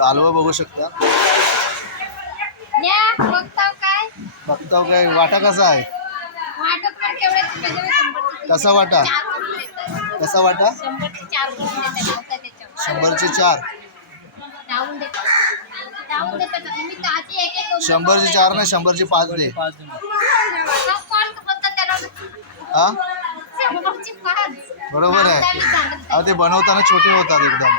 कालवं बघू शकता. न्या बघताव काय? वाटा कसा आहे. कसा वाटा? कसा वाटा? शंभरची चार शंभरचे चार. नाही शंभरचे पाच दे. हा, बरोबर आहे. अहो ते बनवताना छोटे होतात एकदम.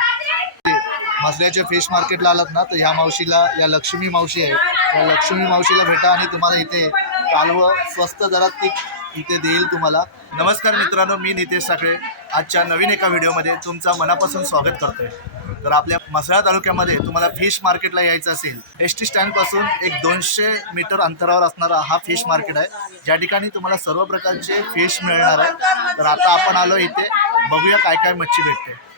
मसल्याच्या फिश मार्केटला आलात ना तर ह्या मावशीला या लक्ष्मी मावशी आहे. या लक्ष्मी मावशीला भेटा आणि तुम्हाला इथे कालवं स्वस्त दरात ती इथे देईल तुम्हाला. नमस्कार मित्रांनो मी नितेश साखळे. आजच्या नवीन एका व्हिडिओमध्ये तुमचं मनापासून स्वागत करतोय. तर आपल्या मसळा तालुक्यामध्ये तुम्हाला फिश मार्केटला यायचं असेल एस टी स्टँडपासून एक दोनशे मीटर अंतरावर असणारा हा फिश मार्केट आहे. ज्या ठिकाणी तुम्हाला सर्व प्रकारचे फिश मिळणार आहे. तर आता आपण आलो इथे बघूया काय काय मच्छी भेटते.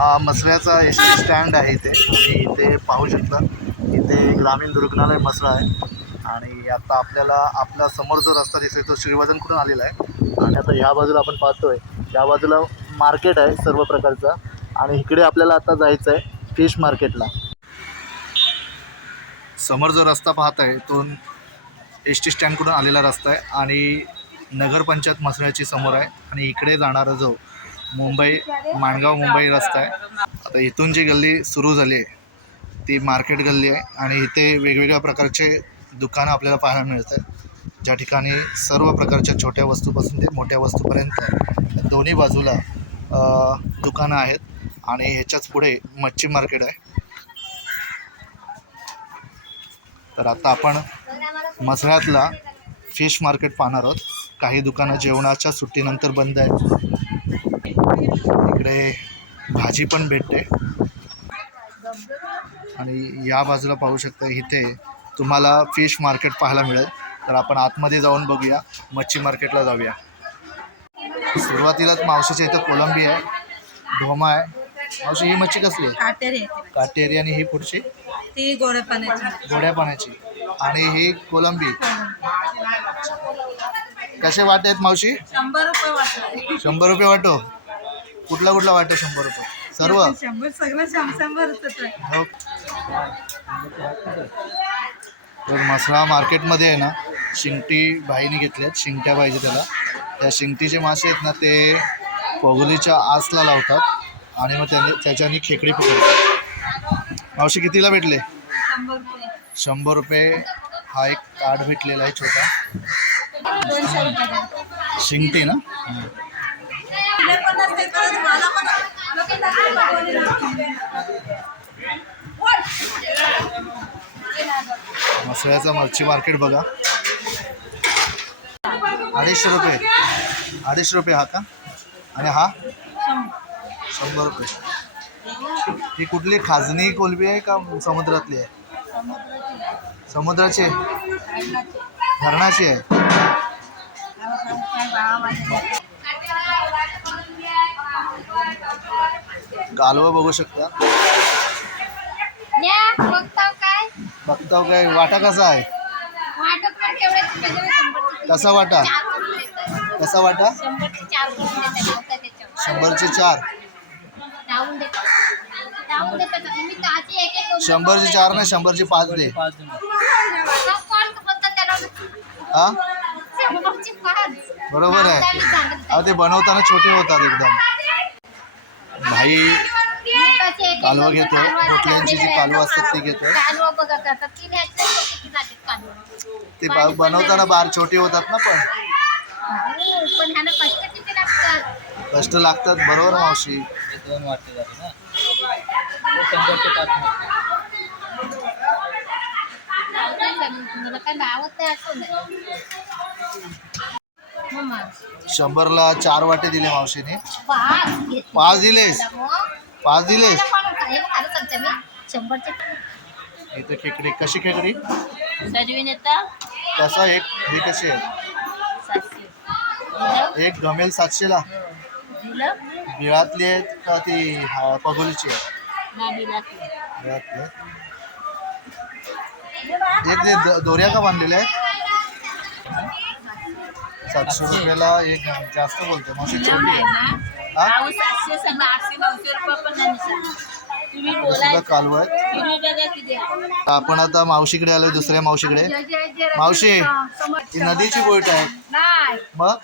हा मसळ्याचा एस टी स्टँड आहे इथे. तुम्ही इथे पाहू शकता. इथे ग्रामीण रुग्णालय मसळा आहे. आणि आता आपल्याला आपला समोर जो रस्ता दिसतोय तो श्रीवर्धनकडून आलेला आहे. आणि आता ह्या बाजूला आपण पाहतोय या बाजूला मार्केट आहे सर्व प्रकारचं. आणि इकडे आपल्याला आता जायचं आहे फिश मार्केटला. समोर जो रस्ता पाहत आहे तो एस टी स्टँडकडून आलेला रस्ता आहे. आणि नगरपंचायत मसळ्याची समोर आहे. आणि इकडे जाणारा जो मुंबई माणगाव मुंबई रस्ता आहे. आता इथून जी गल्ली सुरू झाली आहे ती मार्केट गल्ली आहे आणि इथे वेगवेगळ्या प्रकारचे दुकानं आपल्याला पाहायला मिळतात ज्या ठिकाणी सर्व प्रकारच्या छोट्या वस्तूपासून ते मोठ्या वस्तूपर्यंत दोन्ही बाजूला दुकानं आहेत आणि ह्याच्याच पुढे मच्छी मार्केट आहे. तर आता आपण मसळ्यातला फिश मार्केट पाहणार आहोत. काही दुकानं जेवणाच्या सुट्टीनंतर बंद आहेत. इकडे भाजी पण भेटते. आणि या बाजूला पाहू शकता इथे तुम्हाला फिश मार्केट पाहायला मिळेल. तर आपण आतमध्ये जाऊन बघूया. मच्छी मार्केटला जाऊया. सुरुवातीलाच मावशीच्या इथं कोलंबी आहे ढोमा आहे. मावशी ही मच्छी कसली आहे? काटेरी आणि ही पुढची? ती गोड्या पाण्याची. गोड्या पाण्याची. आणि ही कोलंबी? कसे वाटे आहेत मावशी? शंभर रुपये वाटलं शंभर रुपये वाटो? कुठला कुठला वाटो शंभर रुपये? सर्व? शंभर सगळं हो. तर मसळा मार्केटमध्ये आहे ना शिंगटी बाईने घेतल्यात शिंगट्या पाहिजे त्याला. त्या शिंगटीचे मासे आहेत ना ते पगोलीच्या आसला लावतात आणि मग त्याने त्याच्यानी खेकडी पकडतात. मावशी कितीला भेटले? शंभर रुपये हा एक कार्ड भेटलेला आहे छोटा. दोनशे रुपये ना? तिला मसळ्याचं मच्छी मार्केट बघा. अडीचशे रुपये. अडीचशे रुपये हा का? आणि हा? शंभर रुपये. ही कुठली खाजणी कोलबी आहे का समुद्रातली आहे? समुद्राची आहे. धरणाची आहे. कालवं बघू शकता. बघताव काय? वाटा कसा आहे. कसा वाटा? कसा वाटा? शंभरची चार? शंभरचे चार नाही शंभरचे पाच दे. हा, कोण बोलतात त्याला हा शंभरची पाच बरोबर आहे आम्ही सांगत अहो ते बनवताना छोटे होतात एकदम भाई मिठाची एक- एक कालवा दोन- घेतो. कालवा पोटल्यांची जी कालवं असतात ती घेतो. कालवा बघत आता ती न्यायची तर किती जातात कालवा ते ब- बनवताना बार छोटी होतात ना पण हो, पण ह्याला कष्ट किती लागतात कष्ट लागतात बरोबर मावशी दोन वाटते जाते ना मला काय लावत नाही आठवण मम्मा शंभरला चार वाटे दिले मावशीने. पाच दिलेस. पाच दिलेस. इथे खेकडी. कशी खेकडी? सजवीन तसा एक हे कशी आहे? एक गमेल सातशेला. बिळातली आहेत का ती पगोलीची आहे एक ते दोऱ्या का बांधलेल्या आहे सातशे रुपयाला एक जास्त बोलते मावशी. छोटी आहे कालवं आहेत. आपण आता मावशीकडे आलोय दुसऱ्या मावशीकडे. मावशी ही नदीची बोट आहे. मग?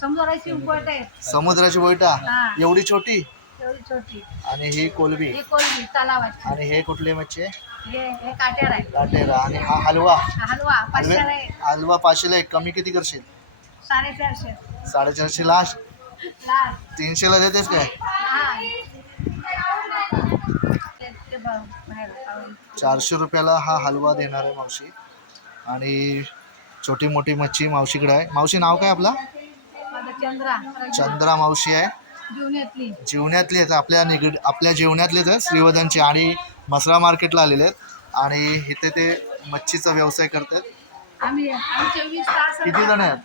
समुद्राची बोट आहे. समुद्राची बोईटा. एवढी छोटी? एवढी छोटी आणि ही कोलबी. ही कोलबी तलावाची. आणि हे कुठले मच्छी? आहे हे हे काटेर आहे. काटेरा. आणि हा हलवा? हलवा हलवे? आहे हलवा पाचशेला एक. कमी किती करशील? साडेचारशे. साडेचारशे लास्ट? लाल तीनशेला देतेस काय? ते- ते बघ, बाहेर पाहून. चारशे रुपयाला हा हलवा देणार आहे मावशी. आणि छोटी मोठी मच्छी मावशीकडे आहे. मावशी नाव काय आपला? माझं चंद्रा. चंद्रा मावशी आहे. जीवनातली. आहेत. आपल्या निगड आपल्या जीवनातलेच आहेत श्रीवदनचे आणि मसरा मार्केटला आलेले आहेत. आणि इथे ते मच्छीचा व्यवसाय करतात. किती जण आहेत?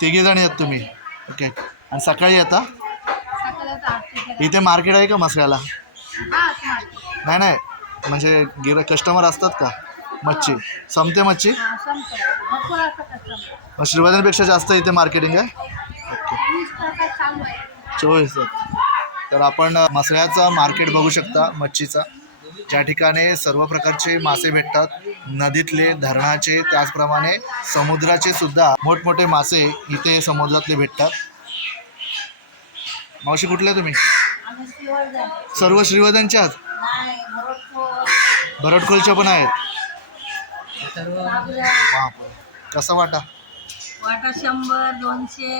तिघी. जण आहेत तुम्ही. ओके आणि सकाळी येता. इथे मार्केट आहे का मसऱ्याला? हा नाही नाही. म्हणजे गिर कस्टमर असतात का? मच्छी. संपते मच्छी? हा संपतो. मग श्रीवर्धनपेक्षा जास्त इथे मार्केटिंग आहे ओके वीस तासात चालू आहे चोवीस तर आपण मासळ्याचा मार्केट बघू शकता मच्छीचा. ज्या ठिकाणी सर्व प्रकारचे मासे भेटतात नदीतले धरणाचे त्याचप्रमाणे समुद्राचे सुद्धा मोठमोठे मासे इथे समुद्रातले भेटतात. मावशी कुठले तुम्ही. सर्व श्रीवर्धनच्याच भरटखोलच्या पण आहेत. कसं वाटा? वाटा शंभर दोनशे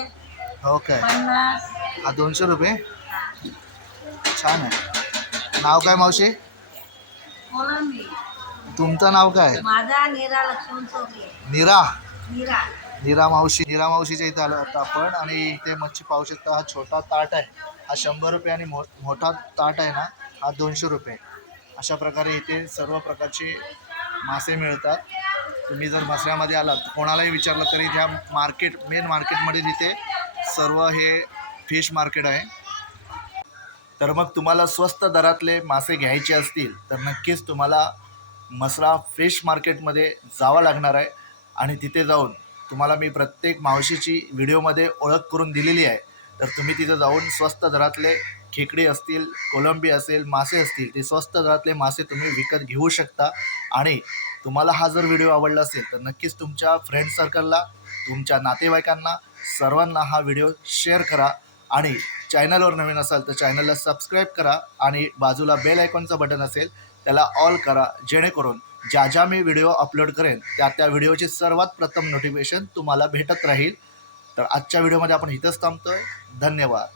हो काय? पन्नास. हा दोनशे रुपये. छान आहे. नाव काय मावशी? तुमचं नाव काय? नीरा निरा? नीरा. नीरा मावशी. नीरा मावशीच्या इथे आलो आता आपण आणि इथे मच्छी पाहू शकता हा छोटा ताट आहे. हा शंभर रुपये आणि मो मोठा ताट आहे ना हा दोनशे रुपये. अशा प्रकारे इथे सर्व प्रकारचे मासे मिळतात. तुम्ही जर मसऱ्यामध्ये आलात कोणालाही विचारलं तरी ह्या मार्केट मेन मार्केटमध्ये तिथे सर्व हे फिश मार्केट आहे. तर मग तुम्हाला स्वस्त दरातले मासे घ्यायचे असतील तर नक्कीच तुम्हाला मसरा फिश मार्केटमध्ये जावं लागणार आहे. आणि तिथे जाऊन तुम्हाला मी प्रत्येक मावशीची व्हिडिओमध्ये ओळख करून दिलेली आहे. तर तुम्ही तिथे जाऊन स्वस्त दरातले खेकडी असतील कोलंबी असेल मासे असतील ते स्वस्त दरातले मासे तुम्ही विकत घेऊ शकता. आणि तुम्हाला हा जर व्हिडिओ आवडला असेल तर नक्कीच तुमच्या फ्रेंड सर्कलला तुमच्या नातेवाईकांना सर्वांना हा व्हिडिओ शेअर करा. आणि चॅनलवर नवीन असाल तर चॅनलला सबस्क्राईब करा आणि बाजूला बेल आयकॉनचं बटन असेल त्याला ऑल करा जेणेकरून ज्या ज्या मी व्हिडिओ अपलोड करेन त्या त्या व्हिडिओची सर्वात प्रथम नोटिफिकेशन तुम्हाला भेटत राहील. तर आजच्या व्हिडिओमध्ये आपण इथंच थांबतोय. धन्यवाद.